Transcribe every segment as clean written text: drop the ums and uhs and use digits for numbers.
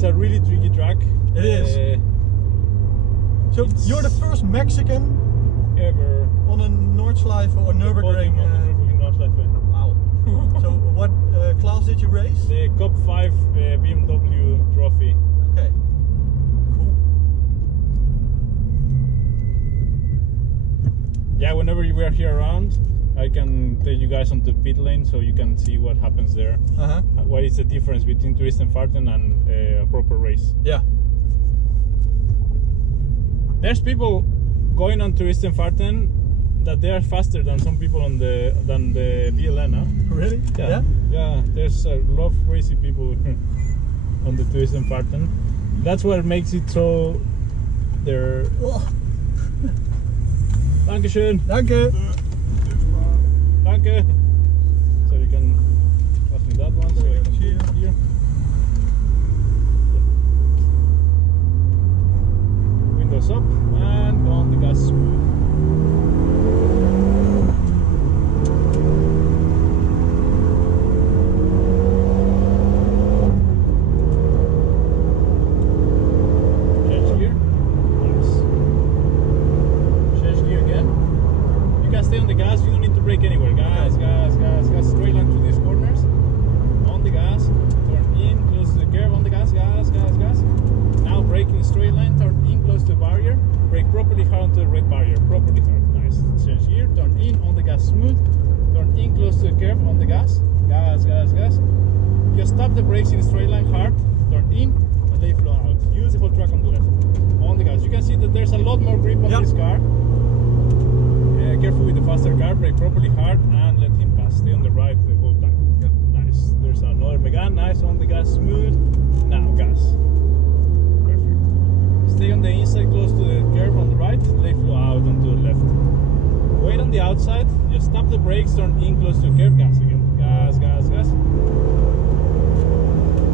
is a really tricky track. It is. So you're the first Mexican Ever on a Nordschleife or Nürburgring. on the Nürburgring Nordschleife. Wow. So what class did you race? The Cup 5 BMW trophy. Okay. Cool. Yeah, whenever we are here around, I can take you guys on the pit lane so you can see what happens there. Uh-huh. What is the difference between Touristenfahrten and a proper race? Yeah. There's people going on Touristenfahrten that they are faster than some people on the BLN. Huh? Really? Yeah. Yeah. There's a lot of crazy people on the Touristenfahrten. That's what makes it so. They're. Oh. Dankeschön. Danke. Danke. So you can pass me that one so I can put it here. Windows up and go on the gas smooth. Change gear. Nice. Change gear again. You can stay on the gas, you don't need to brake anywhere. Gas, gas, gas, gas, straight line through these corners. On the gas, turn in, close to the curve, on the gas, gas, gas, gas. Now brake in straight line, turn in, close to the barrier. Brake properly hard onto the red barrier, properly hard. Nice. Change gear, turn in, on the gas smooth. Turn in, close to the curve, on the gas. Gas, gas, gas. Just stop the brakes in straight line hard, turn in, and they flow out. Use the whole track on the left. On the gas. You can see that there's a lot more grip on this car. Careful with the faster car, brake properly hard and let him pass. Stay on the right the whole time. Yep. Nice. There's another Megane, nice on the gas, smooth. Now gas. Perfect. Stay on the inside close to the curve on the right, let flow out onto the left. Wait on the outside, just stop the brakes, turn in close to the curve, gas again. Gas, gas, gas.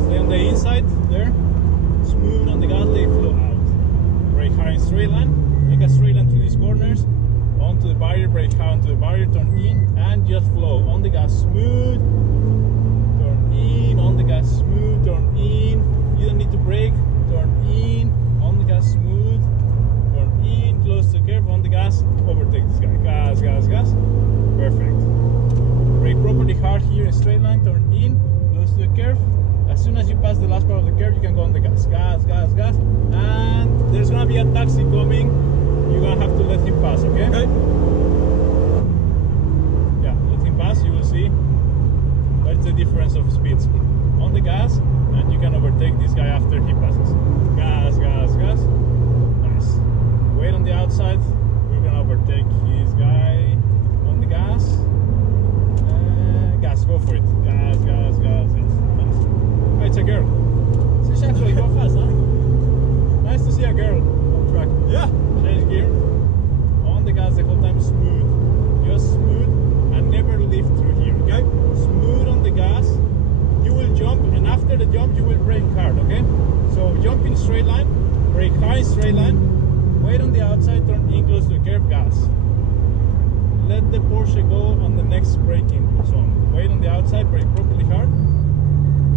Stay on the inside there, smooth on the gas, let flow out. Brake hard in straight line, make a straight line through these corners. Onto the barrier, brake hard onto the barrier, turn in and just flow. On the gas, smooth. Turn in, on the gas, smooth. Turn in. You don't need to brake. Turn in, on the gas, smooth. Turn in, close to the curve, on the gas. Overtake this guy. Gas, gas, gas. Perfect. Brake properly hard here in straight line. Turn in, close to the curve. As soon as you pass the last part of the curve, you can go on the gas. Gas, gas, gas. And there's gonna be a taxi coming. You're gonna have to let him pass, okay? Okay. Yeah, let him pass, you will see what's the difference of speeds. On the gas, and you can overtake this guy after he passes. Gas, gas, gas. Nice. Wait on the outside, we're gonna overtake his guy on the gas. Gas, go for it. Gas, gas, gas, gas. Nice. Oh, it's a girl. She's actually go fast, huh? Nice to see a girl on track. Yeah. Change gear, on the gas the whole time, smooth, just smooth and never lift through here, okay? Smooth on the gas, you will jump and after the jump you will brake hard, okay? So jump in straight line, brake high straight line, wait on the outside, turn in close to the curve, gas. Let the Porsche go on the next braking zone. Wait on the outside, brake properly hard,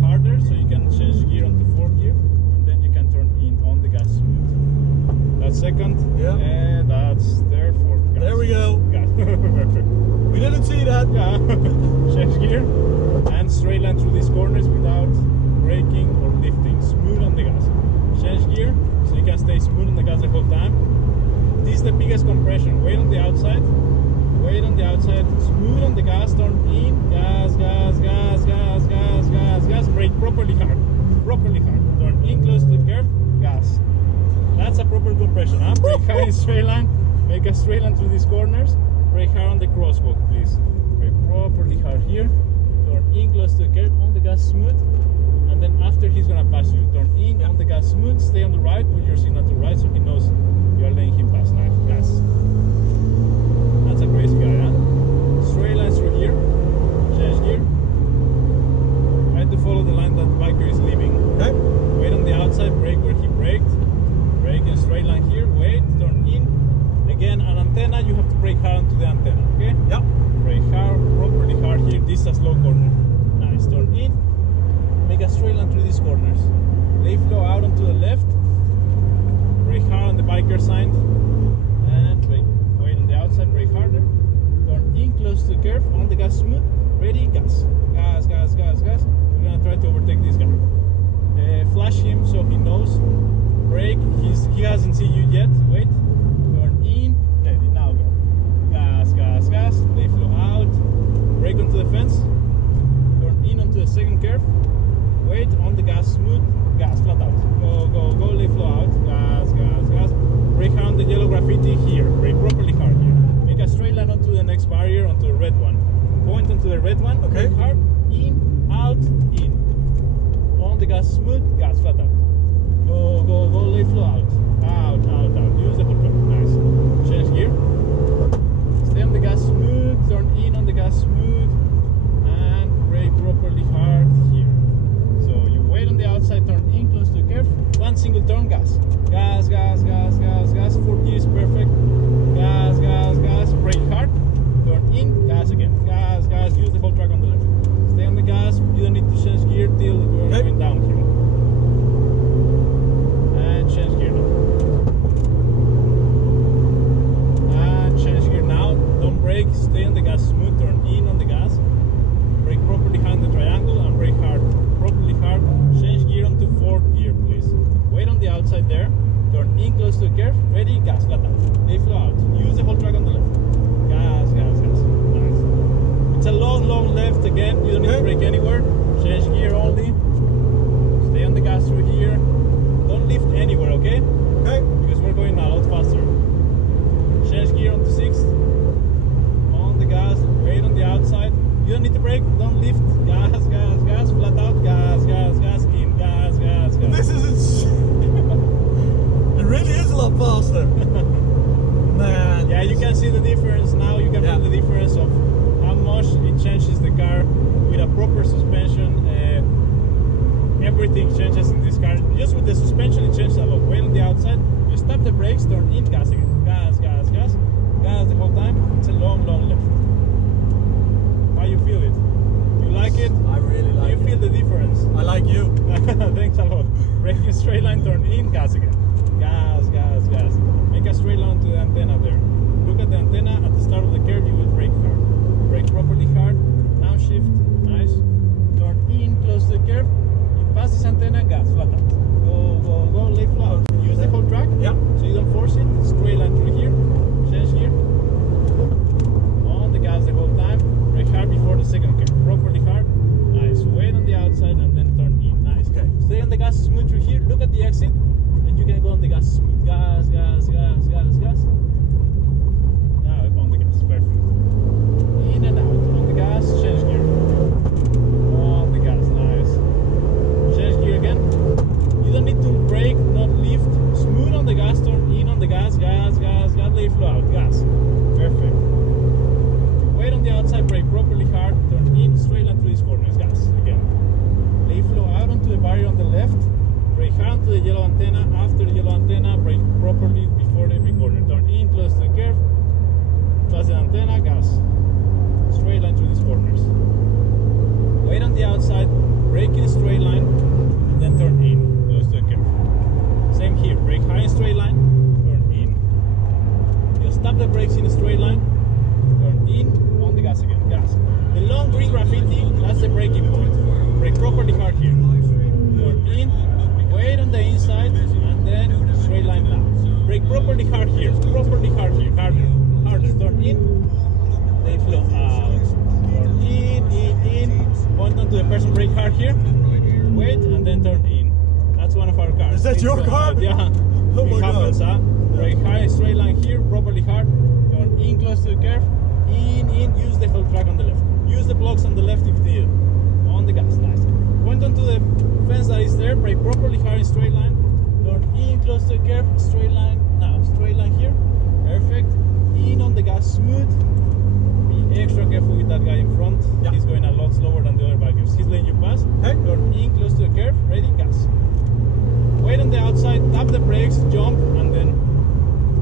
harder so you can change gear onto fourth gear and then you can turn in on the gas smooth. That's second. Yeah. And that's there for gas. There we go. Gas. Perfect. We didn't see that. Yeah. Change gear and straight line through these corners without braking or lifting. Smooth on the gas. Change gear so you can stay smooth on the gas the whole time. This is the biggest compression. Wait on the outside. Wait on the outside. Smooth on the gas. Turn in. Gas, gas, gas, gas, gas, gas, gas. Brake properly hard. Properly hard. Turn in close to the curve. Gas. That's a proper compression, huh? Brake hard in straight line, make a straight line through these corners, brake hard on the crosswalk, please. Brake properly hard here, turn in close to the curve, on the gas smooth, and then after he's gonna pass you, turn in on the gas smooth, stay on the right, put your signal to the right so he knows you are letting him pass. Nice, gas. That's a crazy guy, huh? Straight line through here, change gear, try to follow the line that the biker is leaving. Okay. Wait on the outside, brake where he braked. Brake in straight line here, wait, turn in. Again, an antenna, you have to brake hard onto the antenna, okay? Yeah. Brake hard, properly hard here, this is a slow corner. Nice, turn in. Make a straight line through these corners. They flow graffiti here. Brake properly hard here. Make a straight line onto the next barrier, onto the red one. Point onto the red one. Okay. Brake hard. In, out, in. On the gas, smooth, gas, flat out. Go, go, go, lay flow out. Out, out, out. Use the whole clutch. Nice. Change gear. Stay on the gas smooth. Turn in on the gas smooth. And brake properly hard here. So you wait on the outside, turn in close to the curve. One single turn, gas. Gas, gas, gas, gas, gas. 4 gears, perfect. Gas, gas, gas. Brake hard. Turn in, gas again. Gas, gas. Use the whole track on the left. Stay on the gas. You don't need to change gear till we're going downhill. And change gear now. And change gear now. Don't brake. Stay on the gas smooth. Turn in on the gas. Brake properly behind the triangle and brake hard. Properly hard. Change gear onto 4th gear, please. Wait on the outside there. Turn in close to the curve. Ready? Gas. Flat out. Lay flow out. Use the whole track on the left. Gas, gas, gas. Nice. It's a long, long left again. You don't need to brake anywhere. Change gear only. Stay on the gas through here. Don't lift anywhere, okay? Okay. Because we're going a lot faster. Change gear onto 6th. On the gas. Wait on the outside. You don't need to brake. Don't lift. Gas, gas, gas. Flat out. Gas, gas, gas. In. Gas, gas, gas. This is it really is a lot faster. Man. Yeah, you can see the difference now. You can feel the difference of how much it changes the car with a proper suspension. Everything changes in this car. Just with the suspension, it changes a lot. Wait on the outside. You stop the brakes, turn in, gas again. Gas, gas, gas. Gas the whole time. It's a long, long left. How you feel it? You like it? I really like it. You feel the difference? I like you. Thanks a lot. Braking straight line, turn in, gas again. Gas, gas, gas. Make a straight line to the antenna there. Look at the antenna. At the start of the curve, you will brake hard. Brake properly hard. Now shift. Nice. Turn in, close to the curve. You pass this antenna, gas, flat out. Go, go, go, lay flat. Use the whole track. Yeah. So you don't force it. Straight line through here. Change here. On the gas the whole time. Brake hard before the second curve. Properly hard. Nice. Wait on the outside and then turn in. Nice. Okay. Stay on the gas smooth through here. Look at the exit. And you can go on the gas smooth. Gas, gas, gas, gas, gas. Now on the gas. Perfect. In and out. On the gas. Change gear. On the gas. Nice. Change gear again. You don't need to brake, not lift. Smooth on the gas. Turn in on the gas. Gas, gas, gas. Lay flow out. Gas. Perfect. Wait on the outside. Brake properly hard. Turn in. Straight line through these corners. Gas. Again. Lay flow out onto the barrier on the left. Brake hard to the yellow antenna. After the yellow antenna, brake properly before every corner. Turn in close to the curve. Pass the antenna, gas. Straight line through these corners. Wait on the outside, brake in a straight line, and then turn in close to the curve. Same here, brake high in straight line, turn in. You stop the brakes in a straight line, turn in, on the gas again, gas. The long green graffiti, that's the braking point. Brake properly hard here. Turn in. Wait on the inside and then straight line now. Brake properly hard here. Properly hard here. Harder. Harder. Turn in. They flow out. Turn in. Point onto the person. Brake hard here. Wait and then turn in. That's one of our cars. Is that your car? Yeah. Oh It my happens, God. huh? Brake high, straight line here. Properly hard. Turn in close to the curve. In. Use the whole track on the left. Use the blocks on the left if needed. On the gas. Nice. Point onto the fence that is there, brake properly hard in straight line, turn in close to the curve, straight line, now straight line here, perfect, in on the gas smooth, be extra careful with that guy in front, he's going a lot slower than the other bikers, he's letting you pass, turn in close to the curve, ready, gas, wait on the outside, tap the brakes, jump, and then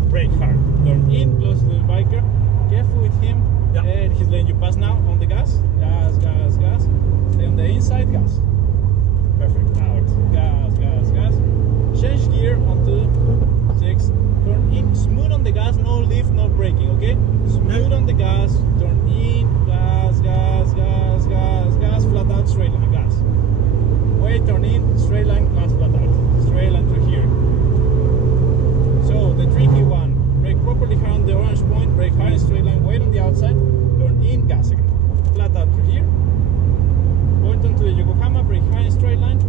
brake hard, turn in close to the biker, careful with him, and he's letting you pass now, on the gas, gas, gas, gas, stay on the inside, gas. Perfect. Out. Gas, gas, gas. Change gear onto 6. Turn in. Smooth on the gas. No lift, no braking. Okay? Smooth on the gas. Turn in. Gas, gas, gas, gas, gas. Flat out. Straight line. Gas. Wait. Turn in. Straight line. Gas. Flat out. Straight line through here. So the tricky one. Brake properly hard on the orange point. Brake hard in straight line. Wait on the outside. Turn in. Gas again. Flat out through here. Point onto the Yokohama, brake high in straight line,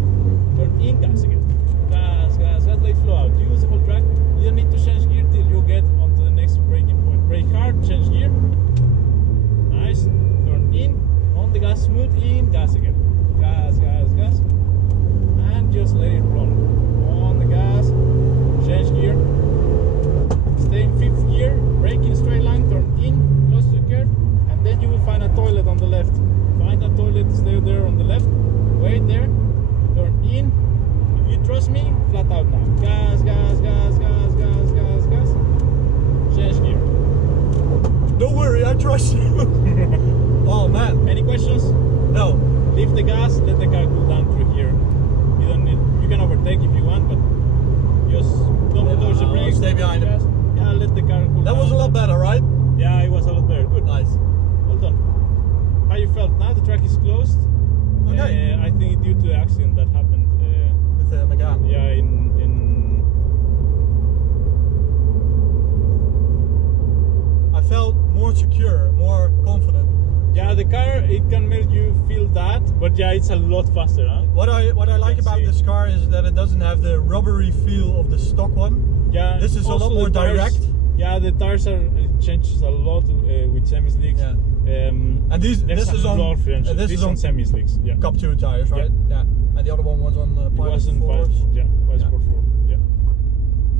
turn in, gas again. Gas, gas, gas, let flow out. Use the whole track. You don't need to change gear till you get brake in straight line, turn in, close to the curb, and then you will find a toilet on the left. Find a toilet, stay there on the left, wait there, turn in. If you trust me, flat out now. Gas, gas, gas, gas, gas, gas, gas. Change gear. Don't worry, I trust you. Oh man. Any questions? No. Leave the gas, let the car cool down through here. You don't need, you can overtake if you want, but just don't push the brakes. Stay behind gas. Yeah, let the car cool down. That was a lot better, right? Yeah, it was a lot better. Good. Nice. Well done. How you felt? Now the track is closed. Okay. I think due to the accident that happened. With the Megane. Yeah, in I felt more secure, more confident. yeah, the car, it can make you feel that, but yeah, it's a lot faster, huh? What I like about this car is that it doesn't have the rubbery feel of the stock one. Yeah, This is a also lot more the tires, direct. Yeah, the tires are changed a lot with semi-slicks. Yeah. And this is on semi-slicks. Yeah. Cup 2 tires, right? Yeah. And the other one was on It Pilot wasn't 4s. Yeah, was Yeah. Sport 4. Yeah.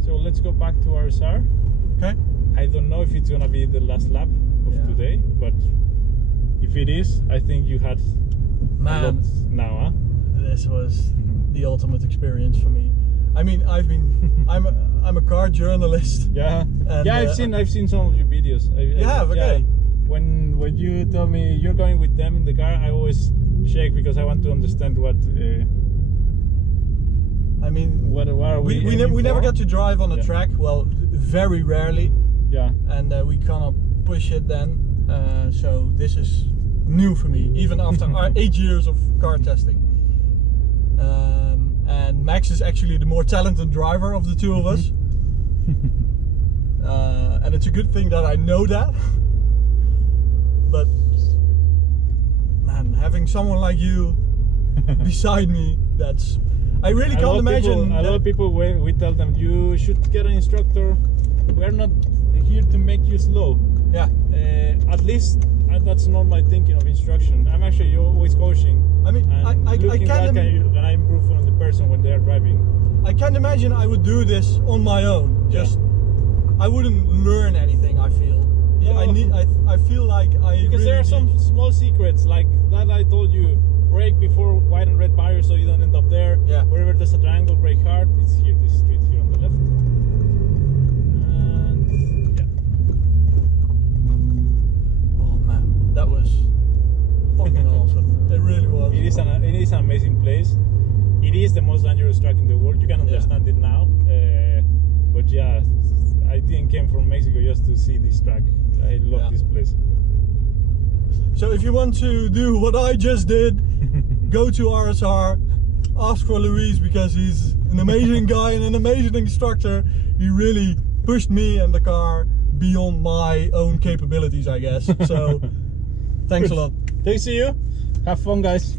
So let's go back to our SR. Okay. I don't know if it's gonna be the last lap of Yeah. today, but if it is, I think you had a Man, lot now, huh? this was the ultimate experience for me. I mean, I'm a car journalist. Yeah, And, yeah. I've seen some of your videos. You have, okay. When you tell me you're going with them in the car, I always shake because I want to understand what. I mean, What are we? we never get to drive on a track. Well, very rarely. Yeah. And we cannot push it then. So this is new for me, even after 8 years of car testing. And Max is actually the more talented driver of the two of us. And it's a good thing that I know that. But man, having someone like you beside me, that's... I really can't imagine. A lot of people, when we tell them you should get an instructor, we're not here to make you slow. Yeah. At least that's not my thinking of instruction. I'm actually always coaching. I mean, and I looking can't. back and I improve on the person when they are driving. I can't imagine I would do this on my own. Just, I wouldn't learn anything. I feel. No. I feel like I. Because really there are some need- small secrets like that I told you. Brake before white and red barrier so you don't end up there. Yeah. Wherever there's a triangle, brake hard. It's here, this street here on the left. And yeah. Oh man, that was fucking awesome. It really was. It is an amazing place. It is the most dangerous track in the world. You can understand it now. But yeah, I didn't came from Mexico just to see this track. I love this place. So if you want to do what I just did, go to RSR, ask for Luis because he's an amazing guy and an amazing instructor. He really pushed me and the car beyond my own capabilities, I guess. So thanks a lot. Thanks to you. Have fun, guys.